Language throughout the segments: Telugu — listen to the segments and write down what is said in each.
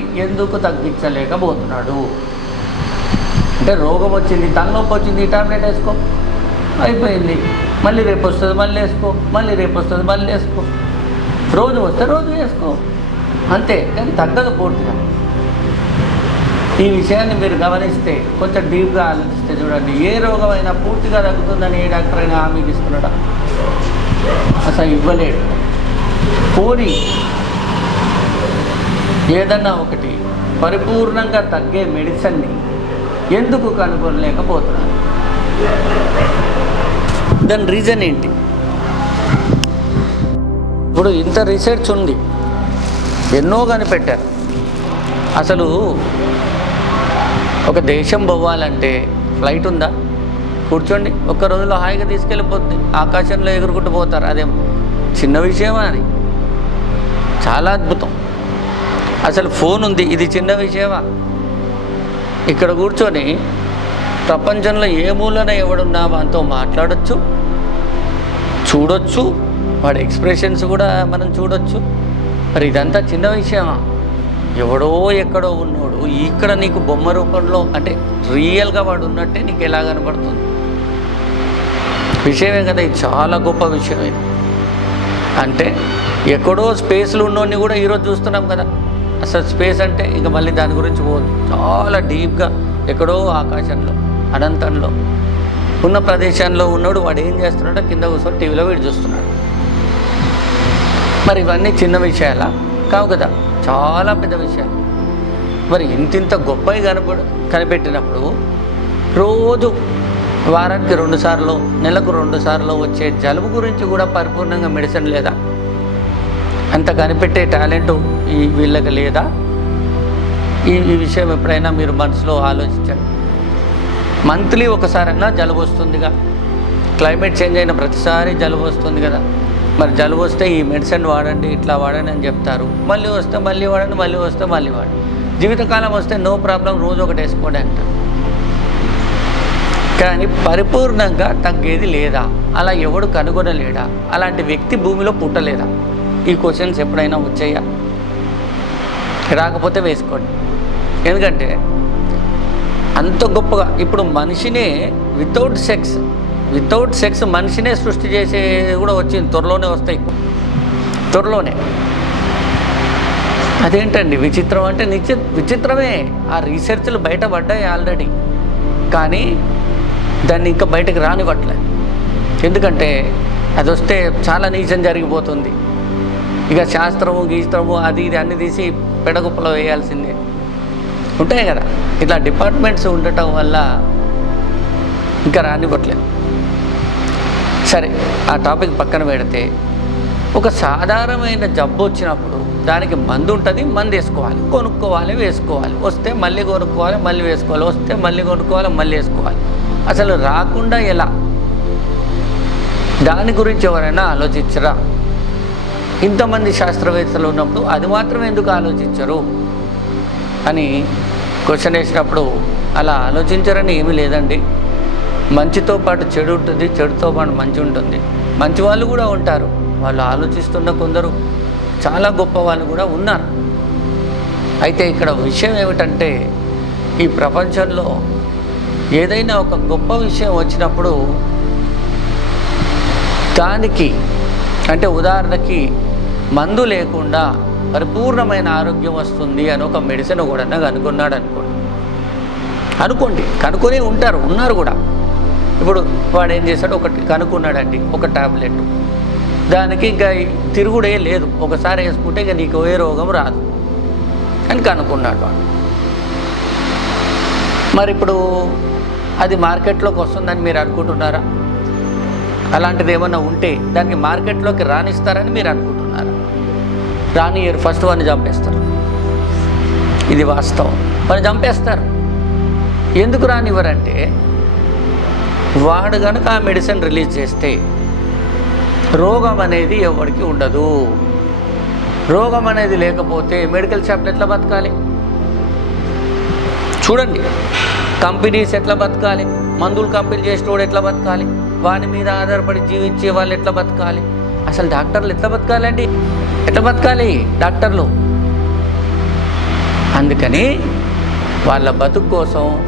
ఎందుకు తగ్గించలేకపోతున్నాడు? అంటే రోగం వచ్చింది తలనొప్పి వచ్చింది ఈ టాబ్లెట్ వేసుకో. అయిపోయింది. మళ్ళీ రేపు వస్తుంది మళ్ళీ వేసుకో. మళ్ళీ రేపు వస్తుంది మళ్ళీ వేసుకో. రోజు వస్తే రోజు వేసుకో. అంతే కానీ తగ్గదు పూర్తిగా. ఈ విషయాన్ని మీరు గమనిస్తే కొంచెం డీప్గా ఆలోచిస్తే చూడండి ఏ రోగమైనా పూర్తిగా తగ్గుతుందని ఏ డాక్టర్ అయినా హామీ ఇస్తున్నాడా? అసలు ఇవ్వలేడు. పోనీ ఏదన్నా ఒకటి పరిపూర్ణంగా తగ్గే మెడిసిన్ని ఎందుకు కనుగొనలేకపోతున్నారు? దాని రీజన్ ఏంటి? ఇప్పుడు ఇంత రీసెర్చ్ ఉంది. ఎన్నో కనిపెట్టారు. అసలు ఒక దేశం పోవాలంటే ఫ్లైట్ ఉందా? కూర్చోండి. ఒక్క రోజులో హాయిగా తీసుకెళ్ళిపోద్ది. ఆకాశంలో ఎగురుకుంటూ పోతారు. అదేం చిన్న విషయమా అది? చాలా అద్భుతం. అసలు ఫోన్ ఉంది ఇది చిన్న విషయమా? ఇక్కడ కూర్చొని ప్రపంచంలో ఏ మూలన ఎవడున్నా వానితో మాట్లాడొచ్చు చూడొచ్చు వాడి ఎక్స్ప్రెషన్స్ కూడా మనం చూడొచ్చు. మరి ఇదంతా చిన్న విషయమా? ఎవడో ఎక్కడో ఉన్నాడు ఇక్కడ నీకు బొమ్మ రూపంలో అంటే రియల్గా వాడు ఉన్నట్టే నీకు ఎలా కనబడుతుంది విషయమే కదా ఇది చాలా గొప్ప విషయం ఇది. అంటే ఎక్కడో స్పేస్లు ఉన్నోడిని కూడా ఈరోజు చూస్తున్నాం కదా. అసలు స్పేస్ అంటే ఇంకా మళ్ళీ దాని గురించి పోదు చాలా డీప్గా ఎక్కడో ఆకాశంలో అనంతంలో ఉన్న ప్రదేశంలో ఉన్నోడు వాడు ఏం చేస్తున్నాడో కింద కూర్చొని టీవీలో వీడు చూస్తున్నాడు. మరి ఇవన్నీ చిన్న విషయాలా? కావు కదా. చాలా పెద్ద విషయాలు. మరి ఇంతింత గొప్పవి కనపడు కనిపెట్టినప్పుడు రోజు వారానికి రెండుసార్లు నెలకు రెండుసార్లు వచ్చే జలుబు గురించి కూడా పరిపూర్ణంగా మెడిసిన్ లేదా? అంత కనిపెట్టే టాలెంట్ ఈ వీళ్ళకి లేదా? ఈ ఈ విషయం ఎప్పుడైనా మీరు మనసులో ఆలోచించండి. మంత్లీ ఒకసారన్నా జలుబు వస్తుందిగా. క్లైమేట్ చేంజ్ అయిన ప్రతిసారి జలుబు వస్తుంది కదా. మరి జలుబు వస్తే ఈ మెడిసిన్ వాడండి ఇట్లా వాడండి అని చెప్తారు. మళ్ళీ వస్తే మళ్ళీ వాడండి మళ్ళీ వస్తే మళ్ళీ వాడండి. జీవితకాలం వస్తే నో ప్రాబ్లం రోజు ఒకటి వేసుకోండి అంటారు. కానీ పరిపూర్ణంగా తగ్గేది లేదా? అలా ఎవడు కనుగొనలేడా? అలాంటి వ్యక్తి భూమిలో పుట్టలేదా? ఈ క్వశ్చన్స్ ఎప్పుడైనా వచ్చాయా? రాకపోతే వేసుకోండి. ఎందుకంటే అంత గొప్పగా ఇప్పుడు మనిషినే వితౌట్ సెక్స్ వితౌట్ సెక్స్ మనిషినే సృష్టి చేసే కూడా వచ్చింది త్వరలోనే వస్తాయి. త్వరలోనే. అదేంటండి? విచిత్రం అంటే నిశ్చి విచిత్రమే. ఆ రీసెర్చ్లు బయటపడ్డాయి ఆల్రెడీ కానీ దాన్ని ఇంకా బయటకు రానివ్వట్లే ఎందుకంటే అది వస్తే చాలా నీచం జరిగిపోతుంది. ఇక శాస్త్రము గీస్త్రము అది ఇది అన్ని తీసి పెడగుప్పలో వేయాల్సిందే. ఉంటాయి కదా? ఇట్లా డిపార్ట్మెంట్స్ ఉండటం వల్ల ఇంకా రానివ్వట్లేదు. సరే ఆ టాపిక్ పక్కన పెడితే ఒక సాధారణమైన జబ్బు వచ్చినప్పుడు దానికి మందు ఉంటుంది మందు వేసుకోవాలి. కొనుక్కోవాలి వేసుకోవాలి. వస్తే మళ్ళీ కొనుక్కోవాలి మళ్ళీ వేసుకోవాలి. వస్తే మళ్ళీ కొనుక్కోవాలి మళ్ళీ వేసుకోవాలి. అసలు రాకుండా ఎలా? దాని గురించి ఎవరైనా ఆలోచించరా? ఇంతమంది శాస్త్రవేత్తలు ఉన్నప్పుడు అది మాత్రం ఎందుకు ఆలోచించరు? అని క్వశ్చన్ వేసినప్పుడు అలా ఆలోచించరని ఏమీ లేదండి. మంచితో పాటు చెడు ఉంటుంది చెడుతో పాటు మంచి ఉంటుంది. మంచి వాళ్ళు కూడా ఉంటారు. వాళ్ళు ఆలోచిస్తున్న కొందరు చాలా గొప్ప వాళ్ళు కూడా ఉన్నారు. అయితే ఇక్కడ విషయం ఏమిటంటే ఈ ప్రపంచంలో ఏదైనా ఒక గొప్ప విషయం వచ్చినప్పుడు దానికి అంటే ఉదాహరణకి మందు లేకుండా పరిపూర్ణమైన ఆరోగ్యం వస్తుంది అని ఒక మెడిసిన్ కూడా కనుక్కున్నాడు అనుకోండి. అనుకోండి కనుక్కొని ఉంటారు ఉన్నారు కూడా. ఇప్పుడు వాడు ఏం చేశాడు? ఒకటి కనుక్కున్నాడండి ఒక టాబ్లెట్ దానికి ఇంకా తిరుగుడే లేదు. ఒకసారి వేసుకుంటే ఇక నీకు ఏ రోగం రాదు అని కనుక్కున్నాడు వాడు. మరి ఇప్పుడు అది మార్కెట్లోకి వస్తుందని మీరు అనుకుంటున్నారా? అలాంటిది ఏమన్నా ఉంటే దానికి మార్కెట్లోకి రాణిస్తారని మీరు అనుకుంటున్నారు. రానియరు ఫస్ట్ వాడిని చంపేస్తారు. ఇది వాస్తవం. వాడిని చంపేస్తారు. ఎందుకు రానివ్వరంటే వాడు కనుక ఆ మెడిసిన్ రిలీజ్ చేస్తే రోగం అనేది ఎవరికి ఉండదు. రోగం అనేది లేకపోతే మెడికల్ షాప్లు ఎట్లా బతకాలి? చూడండి. కంపెనీస్ ఎట్లా బతకాలి? మందులు కంపెనీ వాడు ఎట్లా బతకాలి? వాని మీద ఆధారపడి జీవించే వాళ్ళు ఎట్లా బతకాలి? అసలు డాక్టర్లు ఎట్లా బతకాలండి? ఎట్లా బతకాలి? డాక్టర్లు. అందుకని వాళ్ళ బతుకు కోసం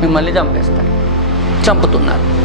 మిమ్మల్ని చంపేస్తారు. చంపుతున్నారు.